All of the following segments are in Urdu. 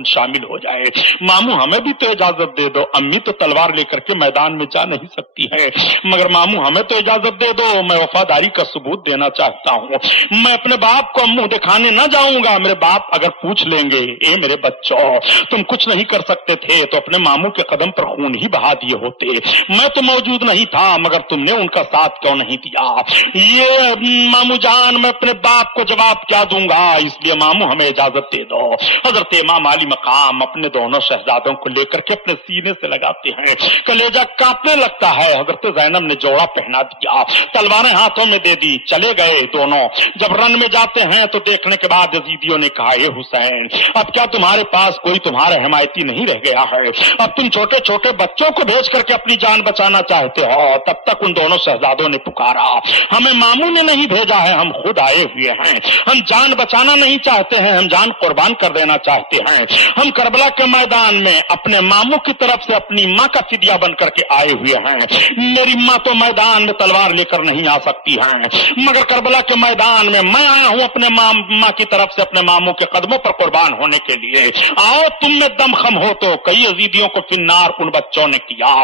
خون شامل ہو جائے۔ ماموں ہمیں بھی تو اجازت دے دو، امی تو تلوار لے کر کے میدان میں جا نہیں سکتی ہے، مگر ماموں ہمیں تو اجازت دے دو، میں وفاداری کا ثبوت دینا چاہتا ہوں، میں اپنے باپ کو منہ دکھانے نہ جاؤں گا، میرے باپ اگر پوچھ لیں گے اے میرے بچوں تم کچھ نہیں کر سکتے تھے تو اپنے ماموں کے قدم پر خون ہی بہا دیے ہوتے، میں تو موجود نہیں تھا مگر تم نے ان کا ساتھ کیوں نہیں دیا؟ یہ ماموں جان میں اپنے باپ کو جواب کیا دوں گا، اس لیے ماموں ہمیں اجازت دے دو۔ حضرت امام علی مقام اپنے دونوں شہزادوں کو لے کر کے اپنے سینے سے لگاتے ہیں، کلیجہ کانپنے لگتا ہے۔ حضرت زینب نے جوڑا پہنا دیا، تلواریں ہاتھوں میں دے دی، چلے گئے دونوں۔ جب رن میں جاتے ہیں تو دیکھنے کے بعد یزیدیوں نے کہا اے حسین اب کیا تمہارے پاس کوئی تمہارا حمایتی نہیں رہ گیا ہے؟ اب تم چھوٹے چھوٹے بچوں کو بھیج کر کے اپنی جان بچانا چاہتے ہو؟ تب تک ان دونوں شہزادوں نے پکارا ہمیں ماموں نے نہیں بھیجا ہے، ہم خود آئے ہوئے ہیں، ہم جان بچانا نہیں چاہتے ہیں، ہم جان قربان کر دینا چاہتے ہیں، ہم کربلا کے میدان میں اپنے ماموں کی طرف سے اپنی ماں کا فدیہ بن کر کے آئے ہوئے ہیں، میری ماں تو میدان میں تلوار لے کر نہیں آ سکتی ہیں، مگر کربلا کے میدان میں میں آیا ہوں اپنے ماں کی طرف سے اپنے ماموں کے قدموں پر قربان ہونے کے لیے، آؤ تم میں دم خم ہو تو۔ کئی یزیدیوں کو فنار ان بچوں نے کیا،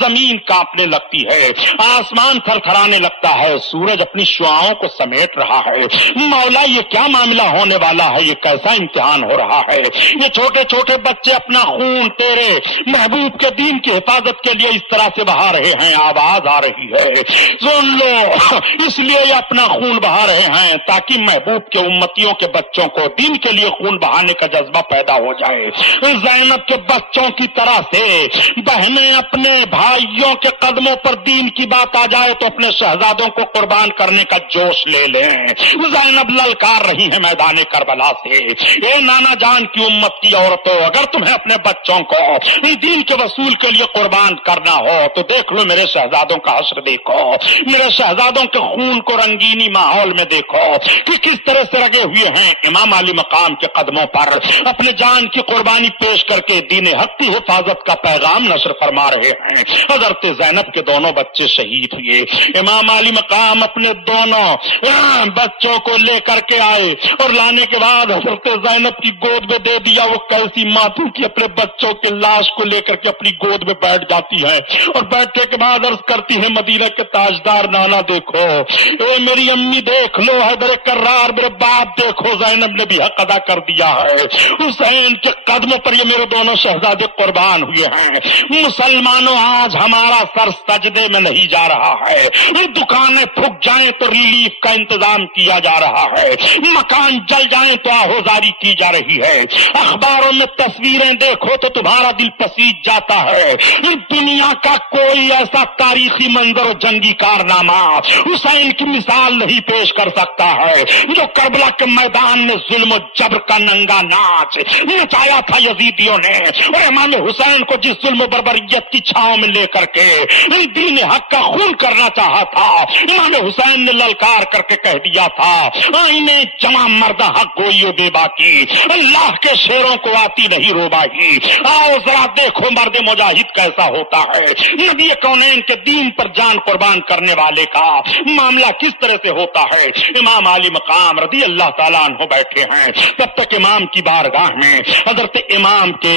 زمین کانپنے لگتی ہے، آسمان تھر تھرانے لگتا ہے، سورج اپنی شعاؤں کو سمیٹ رہا ہے، مولا یہ کیا معاملہ ہونے والا ہے، یہ کیسا امتحان ہو رہا ہے، یہ چھوٹے چھوٹے بچے اپنا خون تیرے محبوب کے دین کی حفاظت کے لیے اس طرح سے بہا رہے ہیں، آواز آ رہی ہے سن لو، اس لیے یہ اپنا خون بہا رہے ہیں تاکہ محبوب کے امتیوں کے بچوں کو دین کے لیے خون بہانے کا جذبہ پیدا ہو جائے۔ زینب کے بچوں کی طرح سے بہنیں اپنے بھائیوں کے قدموں پر دین کی بات آ جائے تو اپنے شہزادوں کو قربان کرنے کا جوش لے لیں۔ زینب للکار رہی ہے میدان کربلا سے اے نانا جان کی امت کی عورتوں، اگر تمہیں اپنے بچوں کو دین کے وصول کے لیے قربان کرنا ہو تو دیکھ لو میرے شہزادوں کا حشر، دیکھو میرے شہزادوں کے خون کو رنگینی ماحول میں دیکھو کہ کس طرح سے رگے ہوئے ہیں، امام علی مقام کے قدموں پر اپنے جان کی قربانی پیش کر کے دین حق کی حفاظت کا پیغام نشر فرما رہے ہیں۔ حضرت زینب کے دونوں بچے شہید ہوئے، امام علی مقام اپنے دونوں بچوں کو لے کر کے آئے اور لانے کے بعد حضرت زینب کی گود میں دے دیا۔ وہ کیسی ماں تھی کہ اپنے بچوں کے لاش کو لے کر کے اپنی گود میں بیٹھ جاتی ہے اور بیٹھنے کے بعد عرض کرتی ہے مدینہ کے تاجدار نانا دیکھو، اے میری امی دیکھ لو، حیدر کرار میرے باپ دیکھو، زینب نے بھی حق ادا کر دیا ہے، حسین کے قدموں پر یہ میرے دونوں شہزادے قربان ہوئے ہیں۔ مسلمانوں آج ہمارا سر سجدے میں نہیں جا رہا ہے، دکانیں پھک جائیں تو ریلیف کا انتظام کیا جا رہا ہے، مکان جل جائیں تو آہوزاری کی جا رہی ہے، اخباروں میں تصویریں دیکھو تو تمہارا دل پسیج جاتا ہے۔ دنیا کا کوئی ایسا تاریخی منظر و جنگی کارنامہ حسین کی مثال نہیں پیش کر سکتا ہے جو کربلا کے میدان میں ظلم و جبر کا ننگا ناچ نچایا تھا یزیدیوں نے، اور امام حسین کو جس ظلم و بربریت کی چھاؤں میں لے کر کے دین حق کا خون کرنا چاہا تھا، امام حسین نے للکار کر کے کہہ دیا تھا آئینے جمع مردہ حق گوئی و بے باکی، اللہ کے شیروں کو آتی نہیں روباہی، آؤ ذرا دیکھو مرد مجاہد کیسا ہوتا ہے، نبی کونین کے دین پر جان قربان کرنے والے کا معاملہ کس طرح سے ہوتا ہے۔ امام علی مقام رضی اللہ تعالیٰ عنہ بیٹھے ہیں، تب تک امام کی بارگاہ میں حضرت امام کے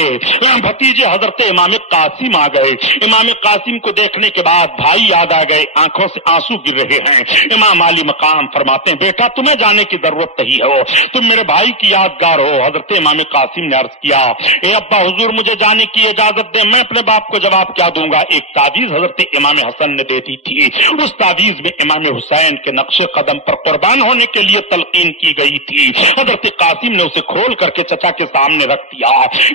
بھتیجے حضرت امام قاسم آ گئے۔ امام قاسم کو دیکھنے کے بعد بھائی یاد آ گئے، آنکھوں سے آنسو گر رہے ہیں۔ امام علی مقام فرماتے ہیں بیٹا تمہیں جانے کی ضرورت نہیں ہو، تم میرے بھائی کی یادگار ہو۔ حضرت امام قاسم نے عرض کیا اے ابا حضور مجھے جانے کی اجازت دیں، میں اپنے باپ کو جواب کیا دوں گا؟ ایک تعویذ حضرت امام حسن نے دے دی تھی، اس تعویذ میں امام حسین کے نقش قدم پر قربان ہونے کے لیے تلقین کی گئی تھی۔ حضرت قاسم نے اسے کھول کر کے چچا کے سامنے رکھ دیا۔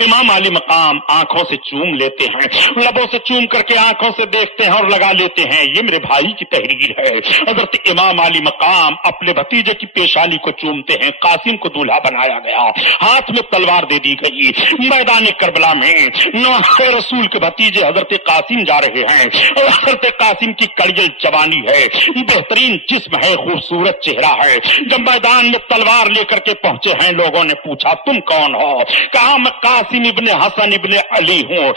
امام علی مقام آنکھوں سے چوم لیتے ہیں، لبوں سے چوم کر کے آنکھوں سے دیکھتے ہیں اور لگا لیتے ہیں یہ میرے بھائی کی تحریر ہے۔ حضرت امام علی مقام اپنے بھتیجے کی پیشانی کو چومتے ہیں، قاسم کو دولہا بنایا گیا، ہاتھ میں تلوار دے دی گئی۔ میدان کربلا میں نوح رسول کے بھتیجے حضرت قاسم جا رہے ہیں اور حضرت قاسم کی کڑیل جوانی ہے، بہترین جسم ہے، خوبصورت چہرہ ہے۔ جب میدان میں تلوار لے کر کے پہنچے ہیں لوگوں نے پوچھا تم کون ہو؟ کہا میں قاسم ابن حسن ابن علی ہوں۔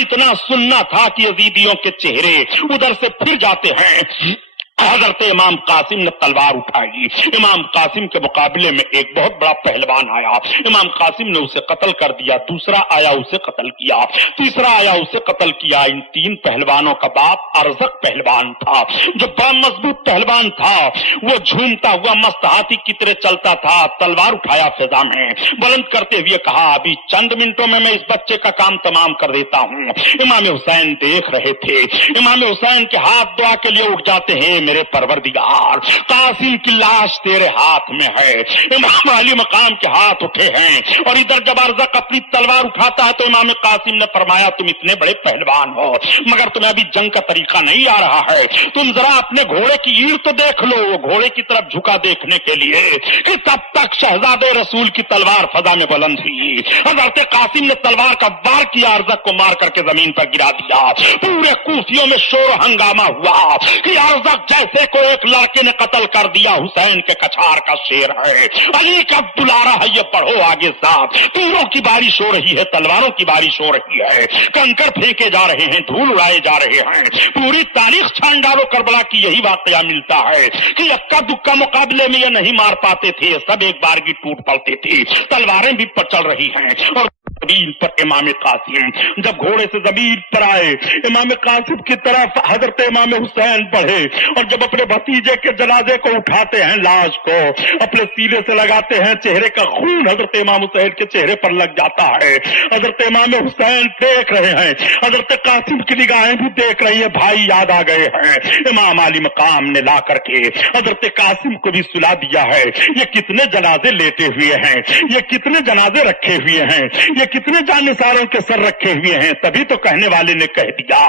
اتنا سننا تھا کہ یزیدیوں کے چہرے ادھر سے پھر جاتے ہیں حضرت امام قاسم نے تلوار اٹھائی. امام قاسم کے مقابلے میں ایک بہت بڑا پہلوان آیا. امام قاسم نے اسے قتل کر دیا. دوسرا آیا اسے قتل کیا. تیسرا آیا اسے قتل کیا. ان تین پہلوانوں کا باپ ارزق پہلوان تھا جو بڑا مضبوط پہلوان تھا. وہ جھومتا ہوا مست ہاتھی کی طرح چلتا تھا. تلوار اٹھایا فضا میں, بلند کرتے ہوئے کہا ابھی چند منٹوں میں اس بچے کا کام تمام کر دیتا ہوں. امام حسین دیکھ رہے تھے. امام حسین کے ہاتھ دعا کے لیے اٹھ جاتے ہیں. میرے پروردگار, قاسم کی لاش تیرے ہاتھ میں ہے. امام علی مقام کے ہاتھ اٹھے ہیں اور ادھر جب ارزق اپنی تلوار اٹھاتا ہے تو امام قاسم نے فرمایا تم اتنے بڑے پہلوان ہو مگر تمہیں ابھی جنگ کا طریقہ نہیں آ رہا ہے. تم ذرا اپنے گھوڑے کی ایڑ تو دیکھ لو. وہ گھوڑے کی طرف جھکا دیکھنے کے لیے کہ تب تک شہزادے رسول کی تلوار فضا میں بلند ہوئی. حضرت قاسم نے تلوار کا وار کیا, ارزق کو مار کر کے زمین پر گرا دیا. پورے کوفیوں میں شور و ہنگامہ ہوا کہ ارزق جیسے کو ایک لڑکے نے قتل کر دیا. حسین کے کچھار کا شیر ہے, علی کا دلارا ہے, یہ پڑھو آگے صاحب. تیروں کی بارش ہو رہی ہے, تلواروں کی بارش ہو رہی ہے, کنکر پھینکے جا رہے ہیں, دھول اڑائے جا رہے ہیں. پوری تاریخ چھان ڈالو کربلا کی یہی واقعہ ملتا ہے کہ اکا دکا مقابلے میں یہ نہیں مار پاتے تھے, سب ایک بارگی ٹوٹ پڑتے تھے. تلواریں بھی چل رہی ہیں اور زمین پر امام قاسم جب گھوڑے سے زمین پر آئے, امام قاسم کی طرف حضرت امام حسین بڑھے اور جب اپنے بھتیجے کے جنازے کو اٹھاتے ہیں, لاش کو اپنے سینے سے لگاتے ہیں, چہرے کا خون حضرت امام حسین کے چہرے پر لگ جاتا ہے. حضرت امام حسین دیکھ رہے ہیں, حضرت قاسم کی نگاہیں بھی دیکھ رہی ہیں, بھائی یاد آ گئے ہیں. امام علی مقام نے لا کر کے حضرت قاسم کو بھی سلا دیا ہے. یہ کتنے جنازے لیٹے ہوئے ہیں, یہ کتنے جنازے رکھے ہوئے ہیں, یہ کتنے جانثاروں کے سر رکھے ہوئے ہیں. تبھی تو کہنے والے نے کہہ دیا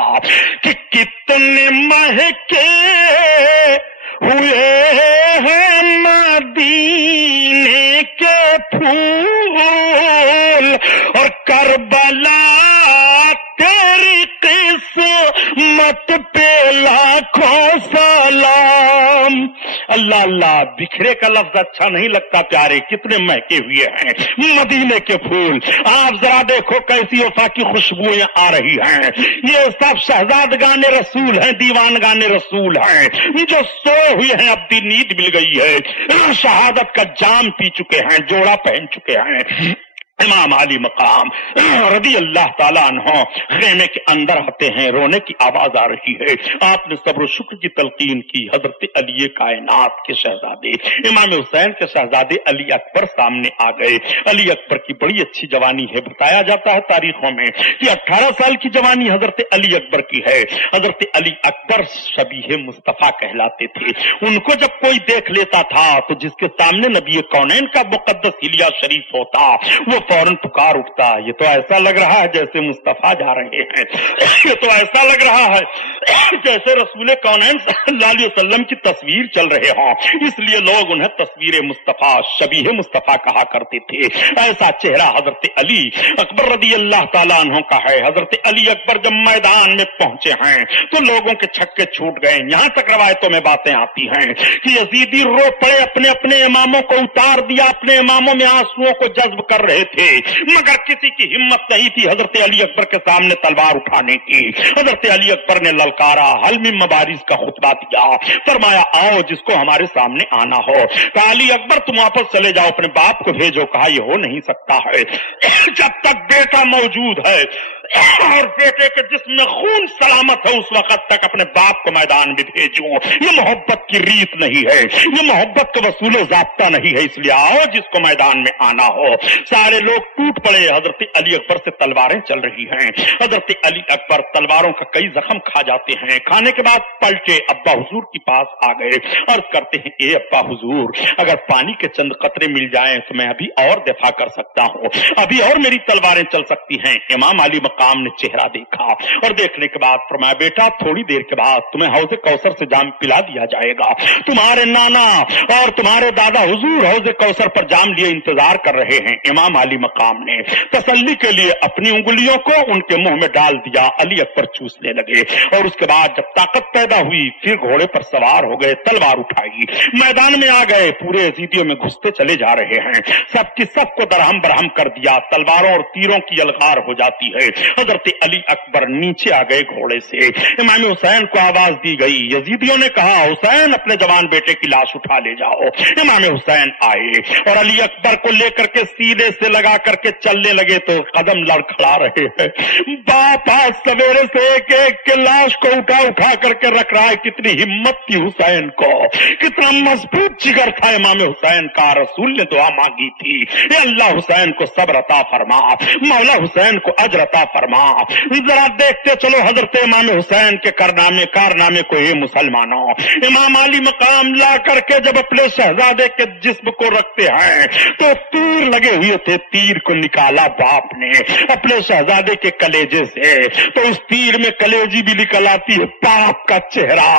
کہ کتنے مہکے ہوئے ہیں مدینے کے پھول اور کربلا تیری قسمت پہ لاکھوں سلام. اللہ اللہ, بکھرے کا لفظ اچھا نہیں لگتا پیارے, کتنے مہکے ہوئے ہیں مدینے کے پھول. آپ ذرا دیکھو کیسی وفا کی خوشبوئیں آ رہی ہیں. یہ سب شہزادگان رسول ہیں, دیوانگان رسول ہیں جو سوئے ہوئے ہیں, اب بھی نیند مل گئی ہے, شہادت کا جام پی چکے ہیں, جوڑا پہن چکے ہیں. امام علی مقام رضی اللہ تعالیٰ عنہ خیمے کے اندر آتے ہیں, رونے کی آواز آ رہی ہے. آپ نے صبر و شکر کی تلقین کی. حضرت علی کائنات کے شہزادے امام حسین کے شہزادے علی اکبر سامنے آ گئے. علی اکبر کی بڑی اچھی جوانی ہے. بتایا جاتا ہے تاریخوں میں کہ 18 سال کی جوانی حضرت علی اکبر کی ہے. حضرت علی اکبر شبیہ مصطفیٰ کہلاتے تھے. ان کو جب کوئی دیکھ لیتا تھا تو جس کے سامنے نبی کونین کا مقدس حلیہ شریف ہوتا وہ فوراً پکار اٹھتا, یہ تو ایسا لگ رہا ہے جیسے مصطفیٰ جا رہے ہیں, یہ تو ایسا لگ رہا ہے جیسے رسول کونین صلی اللہ علیہ وسلم کی تصویر چل رہے ہوں. اس لیے لوگ انہیں تصویر مصطفیٰ, شبیہ مصطفیٰ کہا کرتے تھے. ایسا چہرہ حضرت علی اکبر رضی اللہ تعالیٰ عنہ کا ہے. حضرت علی اکبر جب میدان میں پہنچے ہیں تو لوگوں کے چھکے چھوٹ گئے. یہاں تک روایتوں میں باتیں آتی ہیں کہ یزیدی رو پڑے, اپنے اپنے اماموں کو اتار دیا, اپنے اماموں میں آنسوؤں کو جذب کر رہے تھے, مگر کسی کی ہمت نہیں تھی حضرت علی اکبر کے سامنے تلوار اٹھانے کی. حضرت علی اکبر نے للکارا, حل من مبارز کا خطبہ دیا, فرمایا آؤ جس کو ہمارے سامنے آنا ہو. کہا علی اکبر تم واپس چلے جاؤ, اپنے باپ کو بھیجو. کہا یہ ہو نہیں سکتا ہے, جب تک بیٹا موجود ہے اور بیٹے کے جسم میں خون سلامت ہے اس وقت تک اپنے باپ کو میدان میں بھیجوں. یہ محبت کی ریت نہیں ہے, یہ محبت کا وصول و ضابطہ نہیں ہے. اس لیے آؤ جس کو میدان میں آنا ہو. سارے لوگ ٹوٹ پڑے. حضرت علی اکبر سے تلواریں چل رہی ہیں. حضرت علی اکبر تلواروں کا کئی زخم کھا جاتے ہیں. کھانے کے بعد پلٹے, ابا حضور کے پاس آ گئے. عرض کرتے ہیں اے ابا حضور, اگر پانی کے چند قطرے مل جائیں تو میں ابھی اور دفاع کر سکتا ہوں, ابھی اور میری تلواریں چل سکتی ہیں. امام علی مقام نے چہرہ دیکھا اور دیکھنے کے بعد فرمایا بیٹا تھوڑی دیر کے بعد تمہیں حوض کوثر سے جام پلا دیا جائے گا. تمہارے نانا اور تمہارے دادا حضور حوض کوثر پر جام لیے انتظار کر رہے ہیں. امام علی مقام نے تسلی کے لیے اپنی انگلیوں کو ان کے منہ میں ڈال دیا. علی اکبر چوسنے لگے اور اس کے بعد جب طاقت پیدا ہوئی پھر گھوڑے پر سوار ہو گئے, تلوار اٹھائی, میدان میں آ گئے. پورے یزیدیوں میں گھستے چلے جا رہے ہیں. سب کی سب کو درہم برہم کر دیا. تلواروں اور تیروں کی الغار ہو جاتی ہے. حضرت علی اکبر نیچے آ گئے گھوڑے سے. امام حسین کو آواز دی گئی. یزیدیوں نے کہا حسین اپنے جوان بیٹے کی لاش اٹھا لے جاؤ. امام حسین آئے اور علی اکبر کو لے کر کے سینے سے لگا کر کے چلنے لگے تو قدم لڑکھڑا رہے ہیں. باپ آج سویرے سے ایک ایک کے لاش کو اٹھا کر کے رکھ رہا ہے. کتنی ہمت تھی حسین کو, کتنا مضبوط جگر تھا امام حسین کا. رسول نے دعا مانگی تھی, اے اللہ حسین کو صبر عطا فرما, مولا حسین کو اجر عطا فرما. ذرا دیکھتے چلو حضرت امام حسین کے کارنامے کو. یہ مسلمانوں, امام علی مقام لا کر کے جب اپنے شہزادے کے جسم کو رکھتے ہیں تو تیر لگے ہوئے تھے. تیر کو نکالا باپ نے اپنے شہزادے کے کلیجے سے, تو اس تیر میں کلیجی بھی نکل آتی ہے. باپ کا چہرہ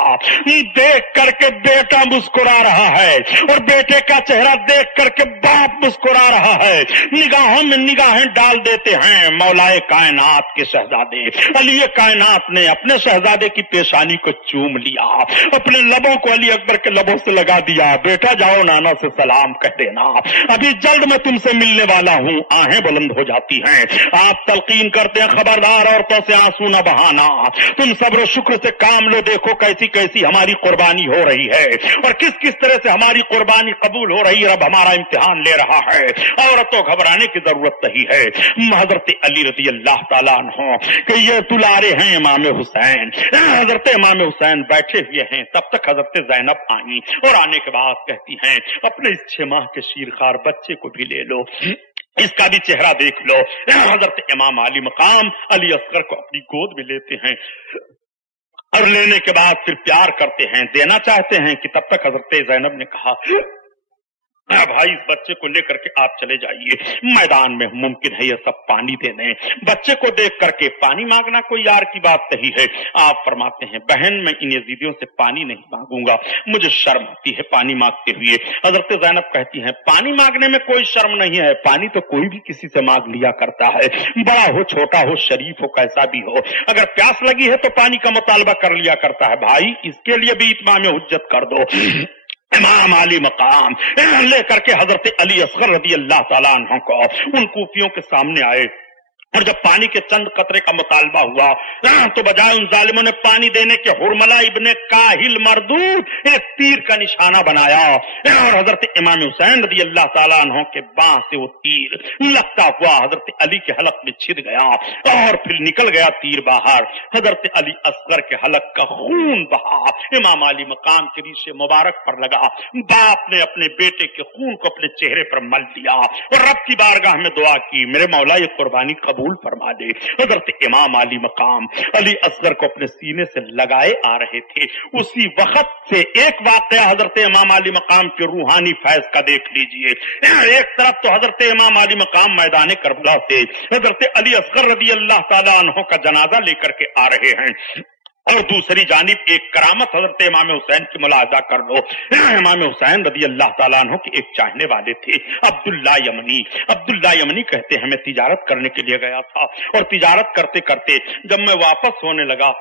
دیکھ کر کے بیٹا مسکرا رہا ہے اور بیٹے کا چہرہ دیکھ کر کے باپ مسکرا رہا ہے. نگاہوں میں نگاہیں ڈال دیتے ہیں. مولائے کائنات کے شہزادے علی کائنات نے اپنے شہزادے کی پیشانی کو چوم لیا, اپنے لبوں کو علی اکبر کے لبوں سے لگا دیا. بیٹا جاؤ نانا سے سلام کہہ دینا, ابھی جلد میں تم سے ملنے والا ہوں. آہیں بلند ہو جاتی ہیں. آپ تلقین کرتے ہیں خبردار عورتوں سے آنسو نہ بہانا, تم صبر و شکر سے کام لو. دیکھو کیسی کیسی ہماری قربانی ہو رہی ہے اور کس کس طرح سے ہماری قربانی قبول ہو رہی ہے. رب ہمارا امتحان لے رہا ہے. عورتوں گھبرانے کی ضرورت نہیں ہے. حضرت علی رضی اللہ تعالیٰ عنہ کہ یہ دلارے ہیں امام حسین. حضرت امام حسین بیٹھے ہوئے ہیں. تب تک حضرت زینب آئی اور آنے کے بعد کہتی ہیں اپنے اس 6 ماہ کے شیرخوار بچے کو بھی لے لو, اس کا بھی چہرہ دیکھ لو. حضرت امام علی مقام علی اصغر کو اپنی گود میں لیتے ہیں اور لینے کے بعد پھر پیار کرتے ہیں, دینا چاہتے ہیں کہ تب تک حضرت زینب نے کہا بھائی اس بچے کو لے کر کے آپ چلے جائیے میدان میں. ممکن ہے یہ سب پانی دے دیں. بچے کو دیکھ کر کے پانی مانگنا کوئی یار کی بات نہیں ہے. آپ فرماتے ہیں بہن میں ان یزیدیوں سے پانی نہیں مانگوں گا, مجھے شرم آتی ہے پانی مانگتے ہوئے. حضرت زینب کہتی ہیں پانی مانگنے میں کوئی شرم نہیں ہے. پانی تو کوئی بھی کسی سے مانگ لیا کرتا ہے, بڑا ہو چھوٹا ہو شریف ہو کیسا بھی ہو. اگر پیاس لگی ہے تو پانی کا مطالبہ کر لیا کرتا ہے. بھائی اس کے لیے بھی اتمام حجت کر دو. امام علی مقام لے کر کے حضرت علی اصغر رضی اللہ تعالیٰ عنہ کو ان کوفیوں کے سامنے آئے اور جب پانی کے چند قطرے کا مطالبہ ہوا تو بجائے ان ظالموں نے پانی دینے کے حرملہ ابن کاہل مردود ایک تیر کا نشانہ بنایا اور حضرت امام حسین رضی اللہ تعالیٰ عنہ کے باں سے وہ تیر لگتا ہوا حضرت علی کے حلق میں چھد گیا اور پھر نکل گیا تیر باہر. حضرت علی اصغر کے حلق کا خون بہا امام علی مقام کے ریش مبارک پر لگا. باپ نے اپنے بیٹے کے خون کو اپنے چہرے پر مل دیا اور رب کی بارگاہ میں دعا کی میرے مولا یہ قربانی قبول فرما دے. حضرت امام علی مقام علی اصغر کو اپنے سینے سے لگائے آ رہے تھے. اسی وقت سے ایک واقعہ حضرت امام علی مقام کے روحانی فیض کا دیکھ لیجئے. ایک طرف تو حضرت امام علی مقام میدان کربلا سے حضرت علی اصغر رضی اللہ تعالیٰ عنہ کا جنازہ لے کر کے آ رہے ہیں اور دوسری جانب ایک کرامت حضرت امام حسین کی ملاحظہ کر لو. امام حسین رضی اللہ تعالیٰ عنہ کے ایک چاہنے والے تھے عبداللہ یمنی. عبداللہ یمنی کہتے ہیں میں تجارت کرنے کے لیے گیا تھا اور تجارت کرتے کرتے جب میں واپس ہونے لگا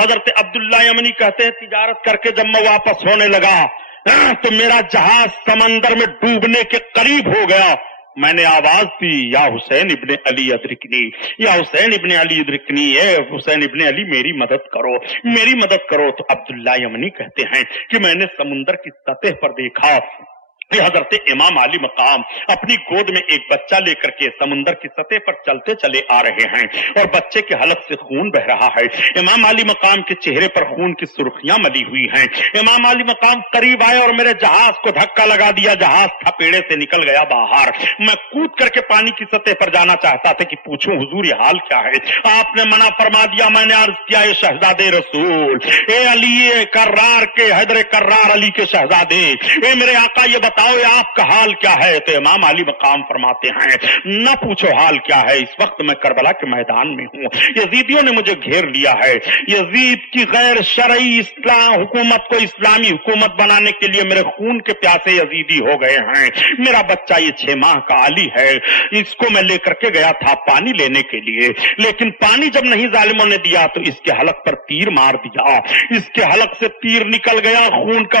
حضرت عبداللہ یمنی کہتے ہیں تجارت کر کے جب میں واپس ہونے لگا تو میرا جہاز سمندر میں ڈوبنے کے قریب ہو گیا. میں نے آواز دی یا حسین ابن علی ادرکنی, یا حسین ابن علی ادرکنی, اے حسین ابن علی میری مدد کرو. تو عبداللہ یمنی کہتے ہیں کہ میں نے سمندر کی سطح پر دیکھا حضرت امام علی مقام اپنی گود میں ایک بچہ لے کر کے سمندر کی سطح پر چلتے چلے آ رہے ہیں اور بچے کے حلق سے خون بہ رہا ہے. امام علی مقام کے چہرے پر خون کی سرخیاں ملی ہوئی ہیں. امام علی مقام قریب آئے اور میرے جہاز کو دھکا لگا دیا. جہاز تھپیڑے سے نکل گیا باہر. میں کود کر کے پانی کی سطح پر جانا چاہتا تھا کہ پوچھوں حضور یہ حال کیا ہے. آپ نے منع فرما دیا. میں نے عرض کیا اے شہزادے رسول, اے علی کرار کے حیدر کرار علی کے شہزادے, اے میرے آقا یہ بتا آپ کا حال کیا ہے. تو امام علی مقام فرماتے ہیں نہ پوچھو حال کیا ہے, اس وقت میں کربلا کے میدان میں ہوں. یزیدیوں نے مجھے گھیر لیا ہے. یزید کی غیر شرعی اسلام حکومت کو اسلامی حکومت بنانے کے لیے میرے خون کے پیاسے یزیدی ہو گئے ہیں. میرا بچہ یہ 6 ماہ کا علی ہے, اس کو میں لے کر کے گیا تھا پانی لینے کے لیے, لیکن پانی جب نہیں ظالموں نے دیا تو اس کے حلق پر تیر مار دیا. اس کے حلق سے تیر نکل گیا, خون کا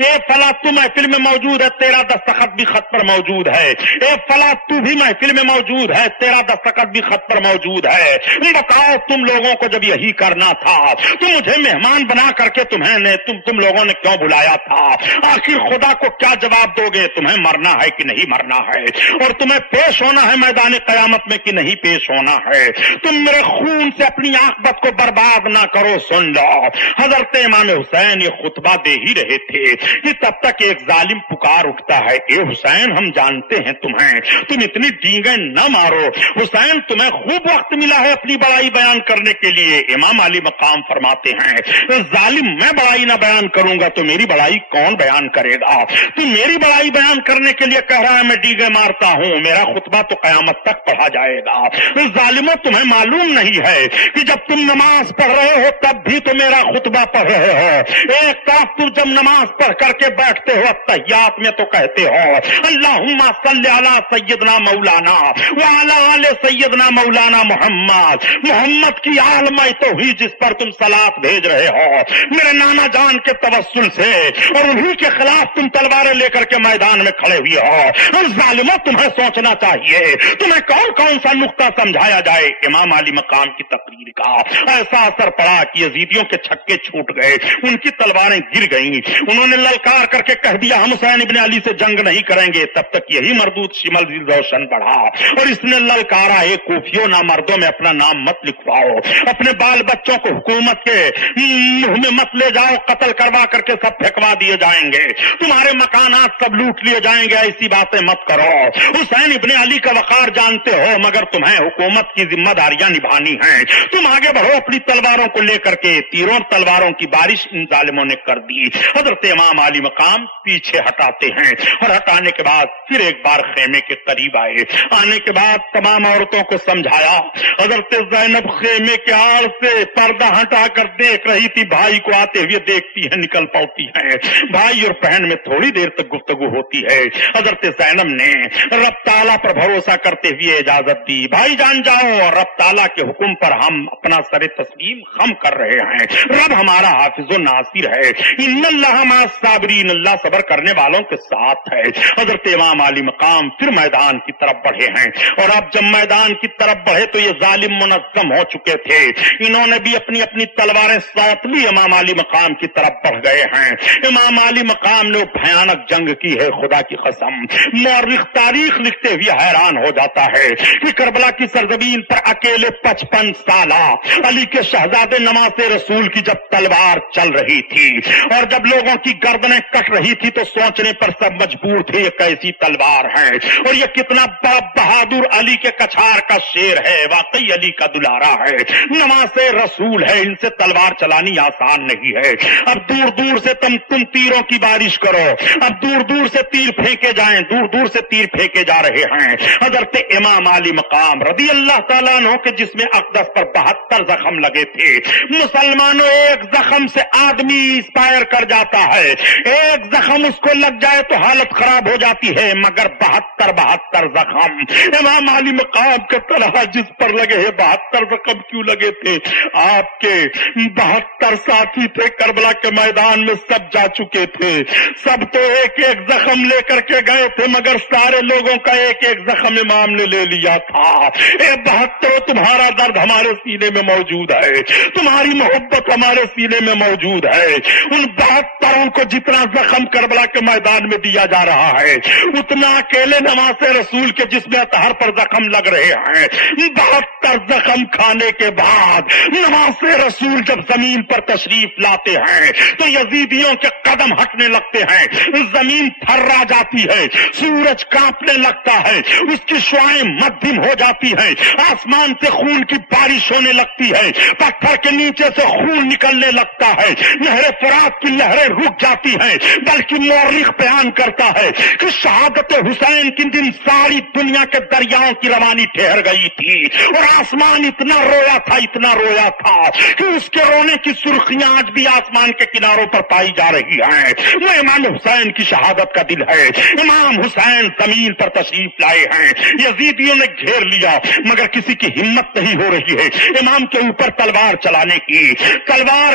اے فلاں تو محفل میں موجود ہے، تیرا دستخط بھی خط پر موجود ہے، اے فلاں تو بھی محفل میں موجود ہے، تیرا دستخط بھی خط پر موجود ہے، بتاؤ تم لوگوں کو جب یہی کرنا تھا تو مجھے مہمان بنا کر کے تم لوگوں نے کیوں بلایا تھا؟ آخر خدا کو کیا جواب دو گے؟ تمہیں مرنا ہے کہ نہیں مرنا ہے، اور تمہیں پیش ہونا ہے میدان قیامت میں کہ نہیں پیش ہونا ہے؟ تم میرے خون سے اپنی عاقبت کو برباد نہ کرو۔ سن لو، حضرت امام حسین یہ خطبہ دے ہی رہے تھے کہ تب تک ایک ظالم پکار اٹھتا ہے، اے حسین ہم جانتے ہیں تمہیں، تم اتنی ڈینگیں نہ مارو، حسین تمہیں خوب وقت ملا ہے اپنی بڑائی بیان کرنے کے لیے۔ امام علی مقام فرماتے ہیں ظالم میں بڑائی نہ بیان کروں گا تو میری بڑائی کون بیان کرے گا؟ تو میری بڑائی بیان کرنے کے لیے کہہ رہا ہے میں ڈینگیں مارتا ہوں، میرا خطبہ تو قیامت تک پڑھا جائے گا۔ ظالموں تمہیں معلوم نہیں ہے کہ جب تم نماز پڑھ رہے ہو تب بھی تو میرا خطبہ پڑھ رہے ہو، ایک طرف تم جب نماز پڑھ کر کے بیٹھتے ہو التحیات میں تو کہتے ہو اللہم صلی علی سیدنا مولانا وعلی آل سیدنا مولانا محمد، محمد کی آل میں تو ہی جس پر تم صلاۃ بھیج رہے ہو میرے نانا جان کے توسل سے، اور انہی کے خلاف تم تلواریں لے کر کے میدان میں کھڑے ہوئے ہو۔ ظالموں تمہیں سوچنا چاہیے تمہیں کون کون سا نقطہ سمجھایا جائے۔ امام علی مقام کی تقریر کا ایسا اثر پڑا کہ یزیدیوں کے چھکے چھوٹ گئے، ان کی تلواریں گر گئیں، انہوں نے للکار کر کے کہہ دیا ہم حسین ابن علی سے جنگ نہیں کریں گے۔ تب تک یہی مردود شمل روشن بڑھا اور اس نے للکارا اے کوفیوں نامردوں میں اپنا نام مت لکھواؤ، اپنے بال بچوں کو حکومت کے منہ میں مت لے جاؤ، قتل کروا کر کے سب پھینکوا دیے جائیں گے، تمہارے مکانات سب لوٹ لیے جائیں گے، ایسی باتیں مت کرو۔ حسین ابن علی کا وقار جانتے ہو مگر تمہیں حکومت کی ذمہ داریاں نبھانی ہیں، تم آگے بڑھو اپنی تلواروں کو لے کر کے۔ تیروں تلواروں کی بارش ان ظالموں نے کر دی۔ حضرت امام علی مقام پیچھے ہٹاتے ہیں اور ہٹانے کے بعد پھر ایک بار خیمے کے قریب آئے، آنے کے بعد تمام عورتوں کو سمجھایا۔ حضرت زینب خیمے کے آڑ سے پردہ ہٹا کر دیکھ رہی تھی، بھائی کو آتے ہوئے دیکھتی ہے، نکل پڑتی ہے، بھائی اور بہن میں تھوڑی دیر تک گفتگو ہوتی ہے۔ حضرت زینب نے رب تعالیٰ پر بھروسہ کرتے ہوئے اجازت دی، بھائی جان جاؤ، اور رب تعالیٰ کے حکم پر ہم اپنا سر تسلیم خم کر رہے ہیں، رب ہمارا حافظ و ناصر ہے، ان اللہ مع الصابرین، اللہ صبر کرنے والوں کے ساتھ ہے۔ حضرت امام علی مقام پھر میدان کی طرف بڑھے ہیں، اور اب جب میدان کی طرف بڑھے تو یہ ظالم منظم ہو چکے تھے، انہوں نے بھی اپنی اپنی تلواریں ساتھ لی، امام علی مقام کی طرف بڑھ گئے ہیں۔ امام علی مقام نے بھیانک جنگ کی ہے، خدا کی قسم مورخ تاریخ لکھتے ہوئے حیران ہو جاتا ہے کہ کربلا کی سرزمین پر اکیلے 55 سالہ علی کے شہزادے نماز رسول کی جب تلوار چل رہی تھی اور جب لوگوں کی گردنیں کٹ رہی تھی تو سوچنے پر سب مجبور تھے یہ کیسی تلوار ہے اور یہ کتنا بڑا بہادر علی کے کچھار کا شیر ہے، واقعی علی کا دلارا ہے، نماز رسول ہے، ان سے تلوار چلانی آسان نہیں ہے۔ اب دور دور سے تم تیروں کی بارش کرو، اب دور دور سے تیر پھینکے جائیں، دور دور سے تیر پھینکے جا رہے ہیں۔ حضرت امام علی مقام رضی اللہ تعالیٰ عنہ کے جسم اقدس پر 72 زخم لگے تھے۔ مسلمانوں ایک زخم سے آدمی اسپائر کر جاتا ہے، ایک زخم اس کو لگ جائے تو حالت خراب ہو جاتی ہے، مگر 72 زخم امام علی مقام کے طرح جس پر لگے ہیں۔ 72 زخم کیوں لگے تھے؟ آپ کے 72 ساتھی تھے کربلا کے میدان میں، سب جا چکے تھے، سب تو ایک ایک زخم لے کر کے گئے تھے مگر سارے لوگوں کا ایک ایک زخم امام نے لے لیا تھا۔ اے 72 تمہارا درد ہمارے سینے میں موجود ہے، تمہاری محبت ہمارے سینے میں موجود ہے۔ ان 72 کو جتنا زخم کربلا کے میدان میں دیا جا رہا ہے اتنا اکیلے نماز رسول کے جسم اطہر پر زخم لگ رہے ہیں۔ 72 زخم کھانے کے بعد نماز رسول جب زمین پر تشریف لاتے ہیں تو یزیدیوں کے قدم ہٹنے لگتے ہیں، زمین تھرا جاتی ہے، سورج کانپنے لگتا ہے، اس کی شعائیں مدھم ہو جاتی ہیں، آسمان سے خون کی بارش ہونے لگتی ہے، پتھر کے نیچے سے خون نکلنے لگتا ہے، نہر فرات کی لہریں رک جاتی ہیں۔ بلکہ مورخ بیان کرتا ہے کہ شہادت حسین کے دن ساری دنیا کے دریاؤں کی روانی ٹھہر گئی تھی اور آسمان اتنا رویا تھا، اتنا رویا تھا کہ اس کے رونے کی سرخیاں آج بھی آسمان کے کناروں پر پائی جا رہی ہیں۔ وہ امام حسین کی شہادت کا دل ہے۔ امام حسین زمین پر تشریف لائے ہیں، یزیدیوں نے گھیر لیا مگر کسی کی ہمت نہیں ہو رہی ہے امام کے اوپر تلوار چلانے کی۔ تلوار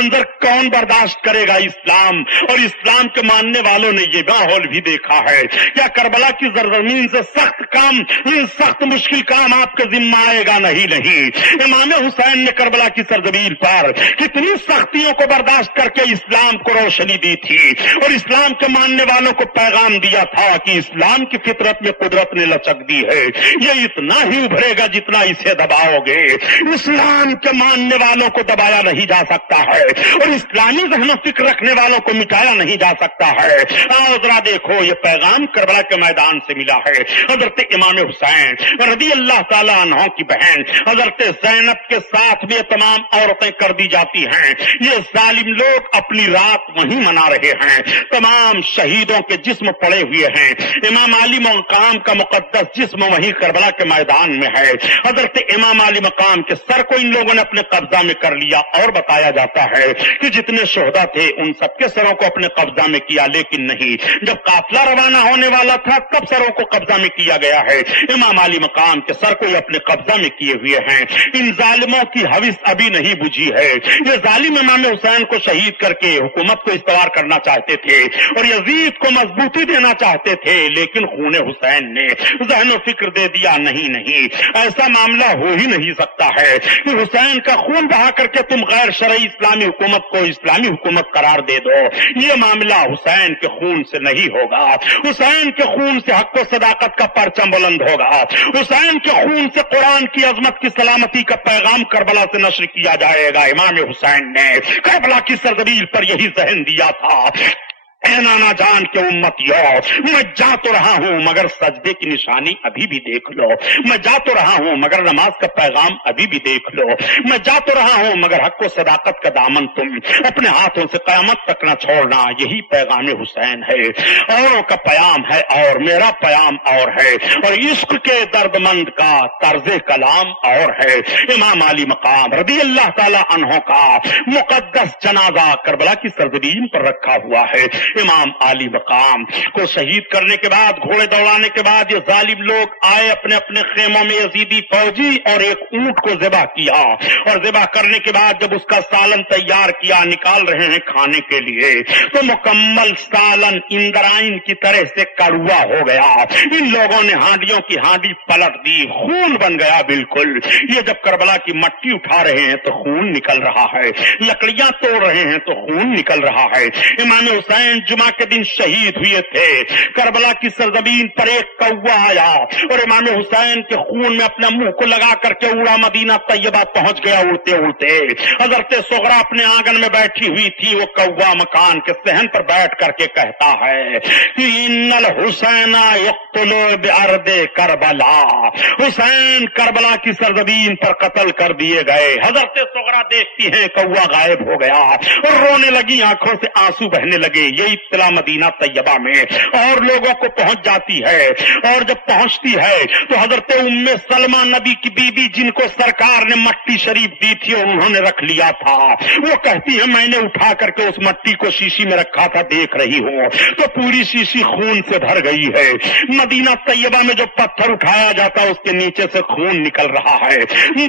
منظر کون برداشت کرے گا؟ اسلام اور اسلام کے ماننے والوں نے یہ ماحول بھی دیکھا ہے. کیا کربلا کی سرزمین سے سخت مشکل کام آپ کے ذمہ آئے گا؟ نہیں. امام حسین نے کربلا کی سرزمین پر کتنی سختیوں کو برداشت کر کے اسلام کو روشنی دی تھی اور اسلام کے ماننے والوں کو پیغام دیا تھا کہ اسلام کی فطرت میں قدرت نے لچک دی ہے, یہ اتنا ہی ابھرے گا جتنا اسے دباؤ گے. اسلام کے ماننے والوں کو دبایا نہیں جا سکتا ہے اور اسلامی ذہن و فکر رکھنے والوں کو مٹایا نہیں جا سکتا ہے. آؤ ذرا دیکھو, یہ پیغام کربلا کے میدان سے ملا ہے. حضرت امام حسین رضی اللہ تعالیٰ عنہ کی بہن حضرت زینب کے ساتھ بھی تمام عورتیں کر دی جاتی ہیں. یہ ظالم لوگ اپنی رات وہیں منا رہے ہیں. تمام شہیدوں کے جسم پڑے ہوئے ہیں. امام علی مقام کا مقدس جسم وہیں کربلا کے میدان میں ہے. حضرت امام علی مقام کے سر کو ان لوگوں نے اپنے قبضہ میں کر لیا اور بتایا جاتا ہے کہ جتنے شہدا تھے ان سب کے سروں کو اپنے قبضہ میں کیا, لیکن نہیں, جب قافلہ روانہ ہونے والا تھا تب سروں کو قبضہ میں کیا گیا ہے. امام علی مقام کے سر کو یہ اپنے قبضہ میں کیے ہوئے ہیں. ان ظالموں کی حوث ابھی نہیں بجھی ہے. یہ ظالم امام حسین کو شہید کر کے حکومت کو استوار کرنا چاہتے تھے اور یزید کو مضبوطی دینا چاہتے تھے, لیکن خون حسین نے ذہن و فکر دے دیا نہیں, ایسا معاملہ ہو ہی نہیں سکتا ہے کہ حسین کا خون بہا کر کے تم غیر شرعی اسلامی حکومت کو اسلامی حکومت قرار دے دو. یہ معاملہ حسین کے خون سے نہیں ہوگا. حسین کے خون سے حق و صداقت کا پرچم بلند ہوگا. حسین کے خون سے قرآن کی عظمت کی سلامتی کا پیغام کربلا سے نشر کیا جائے گا. امام حسین نے کربلا کی سرزمین پر یہی ذہن دیا تھا. اے نانا جان کے امتیو, میں جا تو رہا ہوں مگر سجدے کی نشانی ابھی بھی دیکھ لو. میں جا تو رہا ہوں مگر نماز کا پیغام ابھی بھی دیکھ لو. میں جا تو رہا ہوں مگر حق و صداقت کا دامن تم اپنے ہاتھوں سے قیامت تک نہ چھوڑنا. یہی پیغام حسین ہے. اوروں کا پیام ہے اور میرا پیام اور ہے, اور عشق کے درد مند کا طرز کلام اور ہے. امام علی مقام رضی اللہ تعالی عنہ کا مقدس جنازہ کربلا کی سرزمین پر رکھا ہوا ہے. امام علی مقام کو شہید کرنے کے بعد, گھوڑے دوڑانے کے بعد, یہ ظالم لوگ آئے اپنے اپنے خیموں میں یزیدی فوجی اور ایک اونٹ کو ذبح کیا, اور ذبح کرنے کے بعد جب اس کا سالن تیار کیا نکال رہے ہیں کھانے کے لیے تو مکمل سالن اندرائن کی طرح سے کڑوا ہو گیا. ان لوگوں نے ہانڈیوں کی ہانڈی پلٹ دی, خون بن گیا بالکل. یہ جب کربلا کی مٹی اٹھا رہے ہیں تو خون نکل رہا ہے, لکڑیاں توڑ رہے ہیں تو خون نکل رہا ہے. امام حسین جمعہ کے دن شہید ہوئے تھے. کربلا کی سرزمین پر ایک کوا آیا اور امام حسین کے خون میں اپنا منہ کو لگا کر کے اڑا مدینہ طیبہ پہنچ گیا اڑتے اڑتے. حضرت صغرا اپنے آنگن میں بیٹھی ہوئی تھی. وہ کوا مکان کے صحن پر بیٹھ کر کے کہتا ہے کہ ان الحسین یقتل بارض کربلا, حسین کربلا کی سرزمین پر قتل کر دیے گئے. حضرت صغرا دیکھتی ہیں کوا غائب ہو گیا اور رونے لگی, آنکھوں سے آنسو بہنے لگے. یہ اطلاع مدینہ طیبہ میں اور لوگوں کو پہنچ جاتی ہے, اور جب پہنچتی ہے تو حضرت ام سلمہ نبی کی بیوی جن کو سرکار نے مٹی شریف دی تھی اور انہوں نے رکھ لیا تھا, وہ کہتی ہے میں نے اٹھا کر کے اس مٹی کو شیشی میں رکھا تھا, دیکھ رہی ہوں تو پوری شیشی خون سے بھر گئی ہے. مدینہ طیبہ میں جو پتھر اٹھایا جاتا اس کے نیچے سے خون نکل رہا ہے.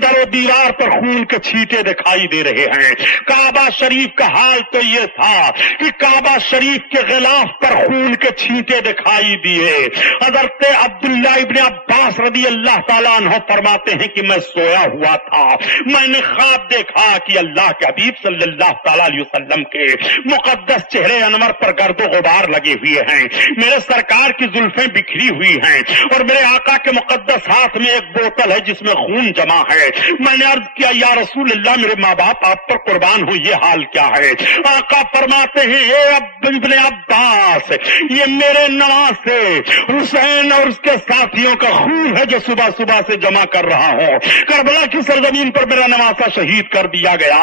در و دیوار پر خون کے چھینٹے دکھائی دے رہے ہیں. کعبہ شریف کا حال تو یہ تھا کہ کعبہ شریف کے غلاف پر خون کے چھینٹے دکھائی دیے. حضرت عبداللہ ابن عباس رضی اللہ تعالیٰ عنہ فرماتے ہیں کہ میں سویا ہوا تھا, میں نے خواب دیکھا کہ اللہ کے حبیب صلی اللہ تعالیٰ علیہ وسلم کے مقدس چہرے انور پر گرد و غبار لگے ہوئے ہیں, میرے سرکار کی زلفیں بکھری ہوئی ہیں اور میرے آقا کے مقدس ہاتھ میں ایک بوتل ہے جس میں خون جمع ہے. میں نے عرض کیا یا رسول اللہ میرے ماں باپ آپ پر قربان ہو, یہ حال کیا ہے؟ آقا فرماتے ہیں اے ابن عباس, یہ میرے نواسے حسین اور اس کے ساتھیوں کا خون ہے جو صبح صبح سے جمع کر رہا ہوں. کربلا کی سرزمین پر میرا نواسا شہید کر دیا گیا.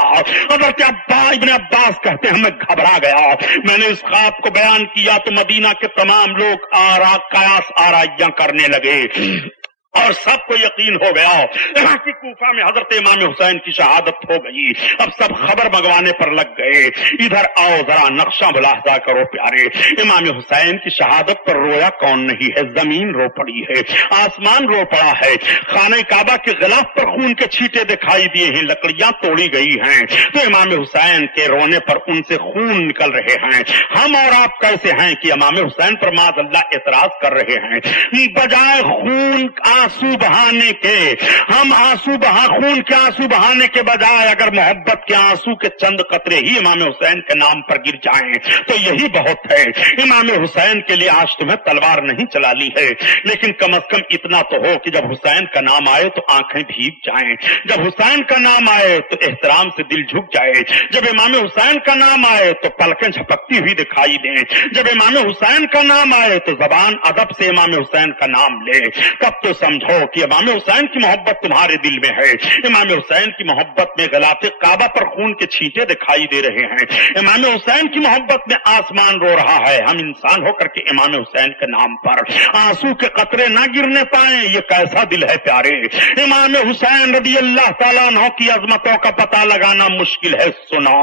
حضرت ابن عباس کہتے ہیں میں گھبرا گیا. میں نے اس خواب کو بیان کیا تو مدینہ کے تمام لوگ قیاس آرائیاں کرنے لگے. اور سب کو یقین ہو گیا کہ کوفہ میں حضرت امام حسین کی شہادت ہو گئی. اب سب خبر منگوانے پر لگ گئے. ادھر آؤ ذرا نقشہ ملاحظہ کرو پیارے. امام حسین کی شہادت پر رویا کون نہیں ہے؟ زمین رو پڑی ہے, آسمان رو پڑا ہے, خانہ کعبہ کے غلاف پر خون کے چھینٹے دکھائی دیے ہیں, لکڑیاں توڑی گئی ہیں. تو امام حسین کے رونے پر ان سے خون نکل رہے ہیں. ہم اور آپ کیسے ہیں کہ امام حسین پر معاذ اللہ اعتراض کر رہے ہیں؟ بجائے خون آنسو بہانے کے, ہم خون کے آنسو بہانے کے بجائے اگر محبت کے آنسو کے چند قطرے ہی امام حسین کے نام پر گر جائیں تو یہی بہت ہے. امام حسین کے لیے آج تمہیں تلوار نہیں چلا لی ہے, لیکن کم از کم اتنا تو ہو کہ جب حسین کا نام آئے تو آنکھیں بھیگ جائیں, جب حسین کا نام آئے تو احترام سے دل جھک جائے, جب امام حسین کا نام آئے تو پلکیں جھپکتی ہوئی دکھائی دیں, جب امام حسین کا نام آئے تو زبان ادب سے امام حسین کا نام لے. تب تو سمجھو کہ امام حسین کی محبت تمہارے دل میں ہے. امام حسین کی محبت میں غلاف کعبہ پر خون کے چھینٹے دکھائی دے رہے ہیں. امام حسین کی محبت میں آسمان رو رہا ہے. ہم انسان ہو کر کے امام حسین کے نام پر آنسو کے قطرے نہ گرنے پائیں, یہ کیسا دل ہے پیارے. امام حسین رضی اللہ تعالیٰ عنہ کی عظمتوں کا پتہ لگانا مشکل ہے. سنا,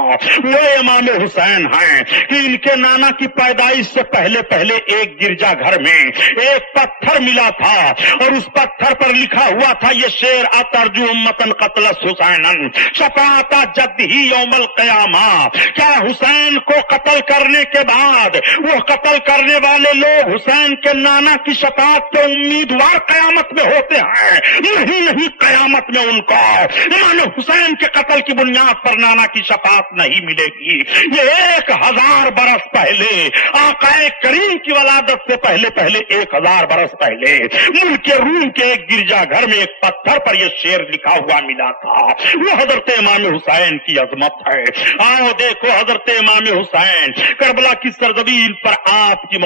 وہ امام حسین ہیں کہ ان کے نانا کی پیدائش سے پہلے ایک گرجا گھر میں ایک پتھر ملا تھا اور اس پتھر پر لکھا ہوا تھا یہ شعر: اترجو امتن قتل حسینن شفاعت جد ہی یوم القیامہ. کیا حسین کو قتل کرنے کے بعد وہ قتل کرنے والے لوگ حسین کے نانا کی شفاعت کے امیدوار قیامت میں ہوتے ہیں؟ نہیں, قیامت میں ان کو امام حسین کے قتل کی بنیاد پر نانا کی شفاعت نہیں ملے گی. یہ 1000 برس پہلے آقا کریم کی ولادت سے پہلے 1000 برس پہلے ملک روم کے ایک گرجا گھر میں ایک پتھر پر یہ شعر لکھا ہوا ملا تھا. وہ حضرت امام حسین کی عظمت ہے. آؤ دیکھو حضرت امام حسین کربلا کی سرزمین پر آپ کے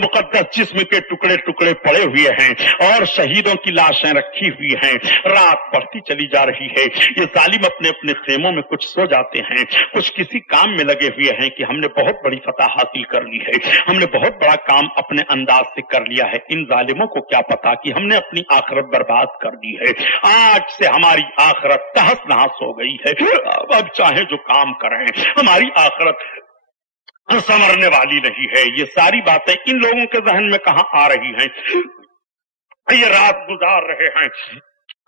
مقدس جسم کے ٹکڑے ٹکڑے پڑے ہوئے ہیں اور شہیدوں کی لاشیں رکھی ہوئی ہیں. رات بڑھتی چلی جا رہی ہے. یہ ظالم اپنے اپنے خیموں میں کچھ سو جاتے ہیں, کچھ کسی کام میں لگے ہوئے ہیں کہ ہم نے بہت بڑی فتح حاصل کر لی ہے, ہم نے بہت بڑا کام اپنے انداز سے کر لیا ہے. ان ظالموں کو کیا پتا کہ ہم نے اپنی آخرت برباد کر دی ہے. آج سے ہماری آخرت تہس نہس ہو گئی ہے. اب چاہے جو کام کریں ہماری آخرت سنورنے والی نہیں ہے. یہ ساری باتیں ان لوگوں کے ذہن میں کہاں آ رہی ہیں؟ یہ رات گزار رہے ہیں.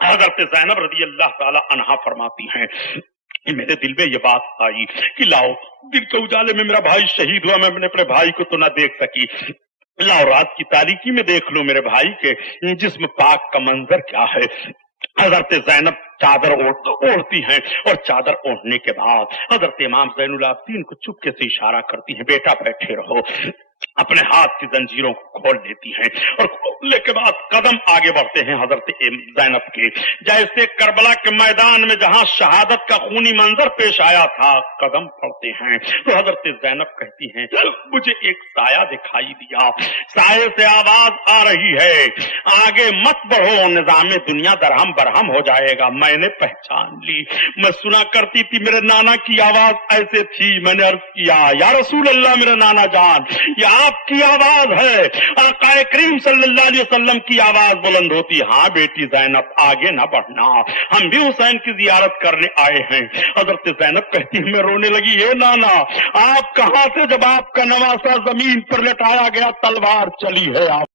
حضرت زینب رضی اللہ تعالی عنہا فرماتی ہیں میرے دل میں یہ بات آئی کہ لاؤ دن کے اجالے میں میرا بھائی شہید ہوا, میں اپنے بھائی کو تو نہ دیکھ سکی, لاؤ رات کی تاریکی میں دیکھ لو میرے بھائی کے جسم پاک کا منظر کیا ہے. حضرت زینب چادر اوڑھتی ہیں اور چادر اوڑھنے کے بعد حضرت امام زین العابدین کو چپکے سے اشارہ کرتی ہیں, بیٹا بیٹھے رہو. اپنے ہاتھ کی زنجیروں کو کھول دیتی ہیں اور کھولنے کے بعد قدم آگے بڑھتے ہیں حضرت زینب کے, جیسے کربلا کے میدان میں جہاں شہادت کا خونی منظر پیش آیا تھا قدم پڑتے ہیں تو حضرت زینب کہتی ہیں مجھے ایک سایہ دکھائی دیا, سائے سے آواز آ رہی ہے آگے مت بڑھو, نظام دنیا درہم برہم ہو جائے گا. میں نے پہچان لی, میں سنا کرتی تھی میرے نانا کی آواز ایسے تھی. میں نے عرض کیا یا رسول اللہ میرے نانا جان یہ آپ کی آواز ہے. آقا کریم صلی اللہ علیہ وسلم کی آواز بلند ہوتی. ہاں بیٹی زینب آگے نہ بڑھنا, ہم بھی حسین کی زیارت کرنے آئے ہیں. حضرت زینب کہتی میں رونے لگی, اے نانا آپ کہاں سے جب آپ کا نواسا زمین پر لٹایا گیا تلوار چلی ہے آپ